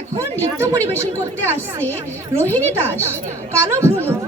এখন নৃত্য পরিবেশন করতে আসছে রোহিণী দাস কালো ভ্রমণ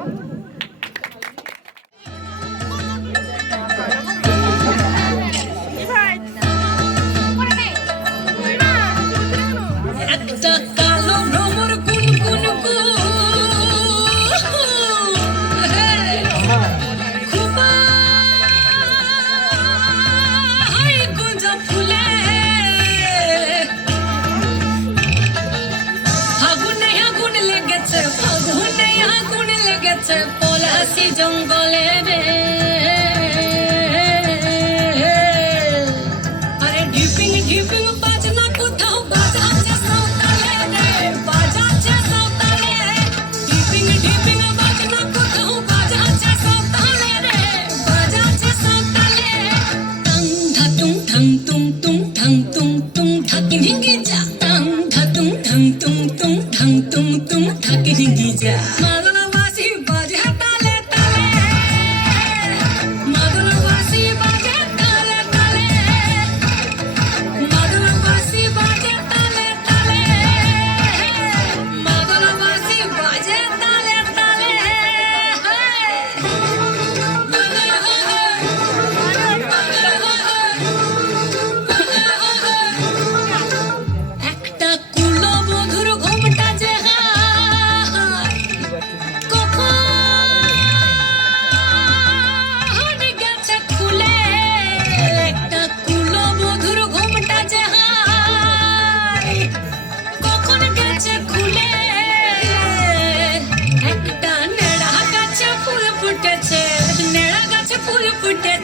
আদিবাসী জঙ্গলে রে আরে ঢিপিং ঢিপিং বাজনা কোথাও বাজাচ্ছে সাঁওতালে রে বাজাচ্ছে সাঁওতালে ঢিপিং ঢিপিং বাজনা কোথাও বাজাচ্ছে সাঁওতালে রে বাজাচ্ছে সাঁওতালে টং ধা টুং ঠং তুং তুং ঠং তুং তুং ঢাকি ঢিঙ্গি যা টং ধা টুং ঠং তুং তুং ঠং তুং তুং ঢাকি ঢিঙ্গি যা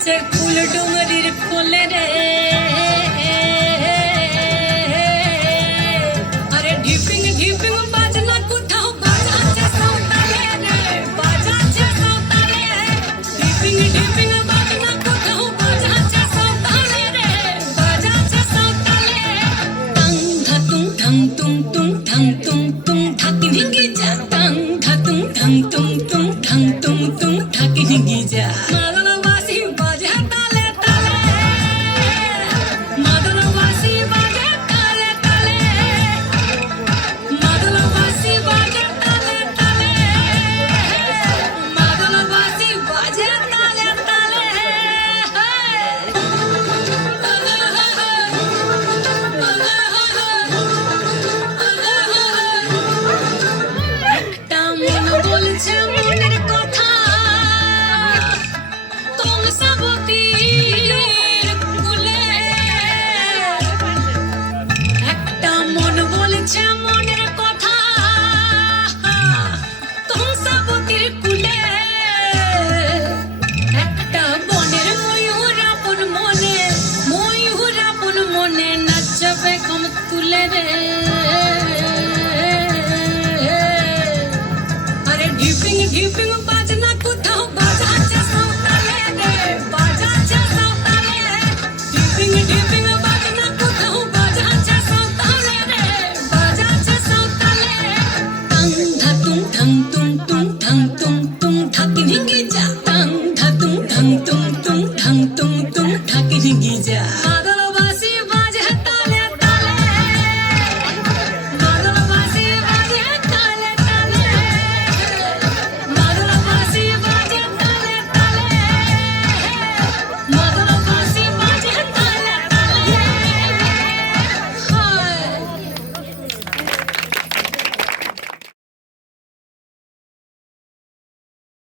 से फूल डूम दिल खोले रे Keeping, keeping, keeping.